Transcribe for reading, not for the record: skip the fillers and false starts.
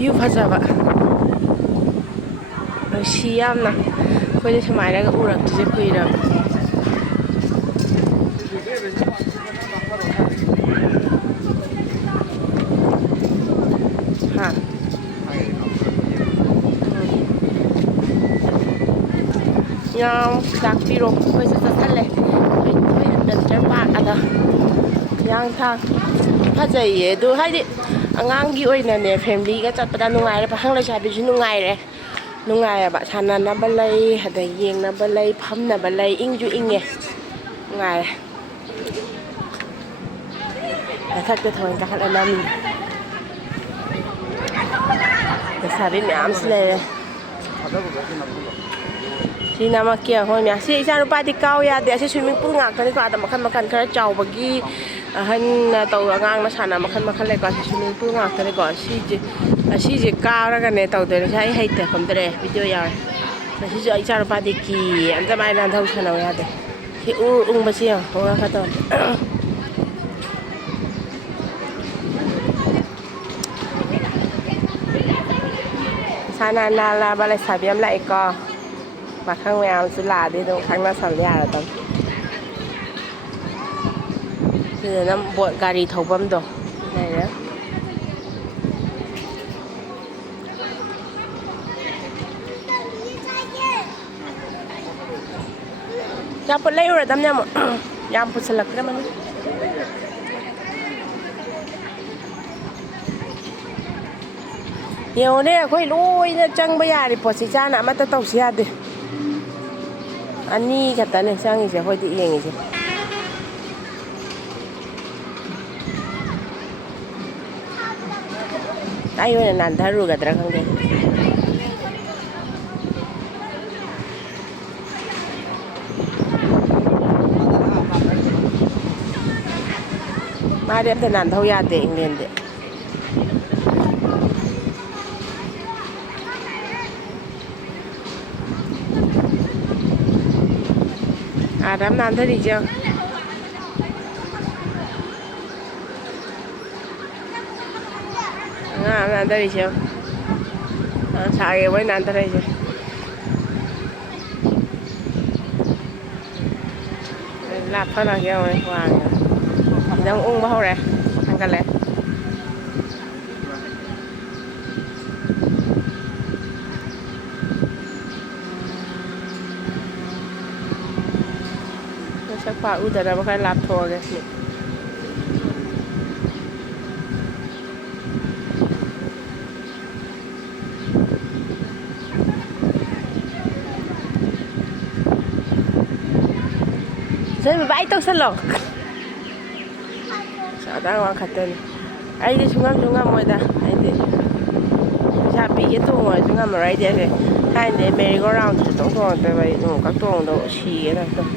view ꯐꯖꯕ ꯅꯨꯡꯁꯤ ꯌꯥꯝꯅ ꯑꯩꯈꯣꯏꯗꯤ ꯁꯨꯃꯥꯏꯅꯒ ꯎꯔꯛꯇ꯭ꯔꯤꯁꯦ ꯀꯨꯏꯔꯕ ꯍꯥ ꯌꯥꯝ ꯇꯥꯛꯄꯤꯔꯣ ꯑꯩꯈꯣꯏꯁꯨ ꯆꯠꯁꯜꯂꯦ ꯑꯩꯈꯣꯏ ꯑꯦꯗꯚꯦꯟꯆꯔ ꯄꯥꯔꯛ ꯑꯗ ꯍꯤꯌꯥꯡꯊꯥꯡ ꯐꯖꯩꯌꯦ ꯑꯗꯨ ꯍꯥꯏꯗꯤ ꯑꯉꯥꯡꯒꯤ ꯑꯣꯏꯅꯅꯦ ꯐꯦꯃꯤꯂꯤꯒ ꯆꯠꯄꯗ ꯅꯨꯡꯉꯥꯏꯔꯦ ꯄꯥꯈꯪ ꯂꯩꯁꯥꯕꯤꯁꯨ ꯅꯨꯡꯉꯥꯏꯑꯕ ꯁꯥꯟꯅꯅꯕ ꯂꯩ ꯑꯗꯩ ꯌꯦꯡꯅꯕ ꯂꯩ ꯐꯝꯅꯕ ꯂꯩ ꯏꯪꯁꯨ ꯏꯪꯉꯦ ꯅꯨꯡꯉꯥꯏꯔꯦ ꯃꯊꯛꯇ ꯊꯣꯏꯅ ꯀꯥꯈꯠꯂ ꯅꯝꯃꯤ ꯂꯩꯁꯥꯕꯤ ꯃꯌꯥꯝꯁꯨ ꯂꯩꯔꯦ ꯁꯤ ꯅꯝꯃꯛꯀꯦ ꯑꯩꯈꯣꯏ ꯃꯌꯥꯝ ꯁꯤ ꯏꯆꯥ ꯅꯨꯄꯥꯗꯤ ꯀꯥꯎ ꯌꯥꯗꯦ ꯑꯁꯤ ꯁ꯭ꯋꯤꯃꯤꯡ ꯄꯨꯜ ꯉꯥꯛꯇꯅꯤꯀꯣ ꯑꯗ ꯃꯈꯜ ꯃꯈꯜ ꯈꯔ ꯆꯥꯎꯕꯒꯤ ꯑꯍꯟꯅ ꯇꯧ ꯑꯉꯥꯡꯅ ꯁꯥꯟꯅ ꯃꯈꯜ ꯂꯩꯀꯣ ꯁꯤ ꯁ꯭ꯋꯤꯃꯤꯡ ꯄꯨꯜ ꯉꯥꯛꯇꯅꯤꯀꯣ ꯑꯁꯤꯁꯦ ꯀꯥꯔꯒꯅꯦ ꯇꯧꯗꯣꯏꯅꯦ ꯑꯩ ꯍꯩꯇꯦ ꯀꯨꯝꯗꯔꯦ ꯚꯤꯗꯤꯑꯣ ꯌꯥꯎꯔꯦ ꯃꯁꯤꯁꯨ ꯑꯩ ꯏꯆꯥ ꯅꯨꯄꯥꯗꯤ ꯀꯤꯌꯦ ꯑꯝꯇ ꯃꯥꯏ ꯅꯥꯟꯊꯧ ꯁꯥꯟꯅꯧ ꯌꯥꯗꯦ ꯁꯤ ꯎꯪꯕꯁꯤ ꯌꯦꯡꯉꯣ ꯈꯔ ꯁꯥꯅ ꯅꯥꯜꯂꯕ ꯂꯩꯁꯥꯕꯤ ꯑꯃ ꯂꯥꯛꯏꯀꯣ ꯄꯥꯈꯪ ꯃꯌꯥꯝꯁꯨ ꯂꯥꯛꯑꯗꯤ ꯑꯗꯨꯝ ꯈꯪꯅꯁꯜꯂ ꯌꯥꯔꯗꯝꯅꯤ ꯁꯤꯗꯅ ꯕꯣꯠ ꯒꯥꯔꯤ ꯊꯧꯐꯝꯗꯣ ꯂꯩꯔꯦ ꯑꯆꯥꯄꯣꯠ ꯂꯩꯔꯨꯔꯗꯝꯅꯦ ꯑꯃꯨꯛ ꯌꯥꯝ ꯄꯨꯁꯤꯜꯂꯛꯇ꯭ꯔꯃꯅꯤ ꯌꯦꯡꯉꯣꯅꯦ ꯑꯩꯈꯣꯏ ꯂꯣꯏꯅ ꯆꯪꯕ ꯌꯥꯔꯤ ꯄꯣꯠꯁꯤ ꯆꯥꯅ ꯑꯃꯠꯇ ꯇꯧꯁꯤ ꯌꯥꯗꯦ ꯑꯅꯤ ꯈꯛꯇꯅꯦ ꯆꯪꯉꯤꯁꯦ ꯑꯩꯈꯣꯏꯗꯤ ꯌꯦꯡꯉꯤꯁꯦ ꯑꯩ ꯑꯣꯏꯅ ꯅꯥꯟꯊꯔꯨꯒꯗ꯭ꯔꯥ ꯈꯪꯗꯦ ꯃꯥꯗꯤ ꯑꯝꯇ ꯅꯥꯟꯊꯧ ꯌꯥꯗꯦ ꯏꯪꯂꯦꯟꯗꯤ ꯑꯥꯗ ꯑꯃ ꯅꯥꯟꯊꯔꯤꯁꯦ ꯑꯉꯥꯡ ꯑꯃ ꯅꯥꯟꯊꯔꯤꯁꯦ ꯁꯥꯔꯦꯕꯣꯏ ꯅꯥꯟꯊꯔꯛꯏꯁꯦ ꯂꯥꯞꯊꯔꯛꯑꯒꯦ ꯌꯦꯡꯉꯣꯅꯦ ꯋꯥꯡꯉꯦ ꯈꯤꯇꯪ ꯎꯪꯕ ꯍꯧꯔꯦ ꯊꯥꯡꯒꯠꯂꯦ ꯃꯁꯛ ꯄꯥꯛ ꯎꯗꯅꯕ ꯈꯔ ꯂꯥꯞꯊꯣꯛꯑꯒꯦ ꯕꯥꯏ ꯇꯧꯁꯜꯂꯣ ꯑꯗꯥ ꯋꯥꯡꯈꯠꯇꯣꯏꯅꯤ ꯑꯩꯗꯤ ꯁꯨꯡꯉꯝꯁꯨ ꯉꯝꯃꯣꯏꯗ ꯑꯩꯗꯤ ꯄꯩꯁꯥ ꯄꯤꯒꯦ ꯇꯣꯡꯉꯁꯨ ꯉꯝꯃꯔꯣꯏ ꯑꯩꯗꯤ ꯑꯩꯁꯦ ꯊꯥꯏꯅꯗꯤ ꯃꯦꯔꯤꯒꯣ ꯔꯥꯎꯟꯗꯁꯨ ꯇꯣꯡꯉꯛꯇꯦꯕ ꯑꯩ ꯅꯣꯡꯈꯛ ꯇꯣꯡꯕꯗ ꯁꯤꯒꯦ ꯇꯧꯋꯦ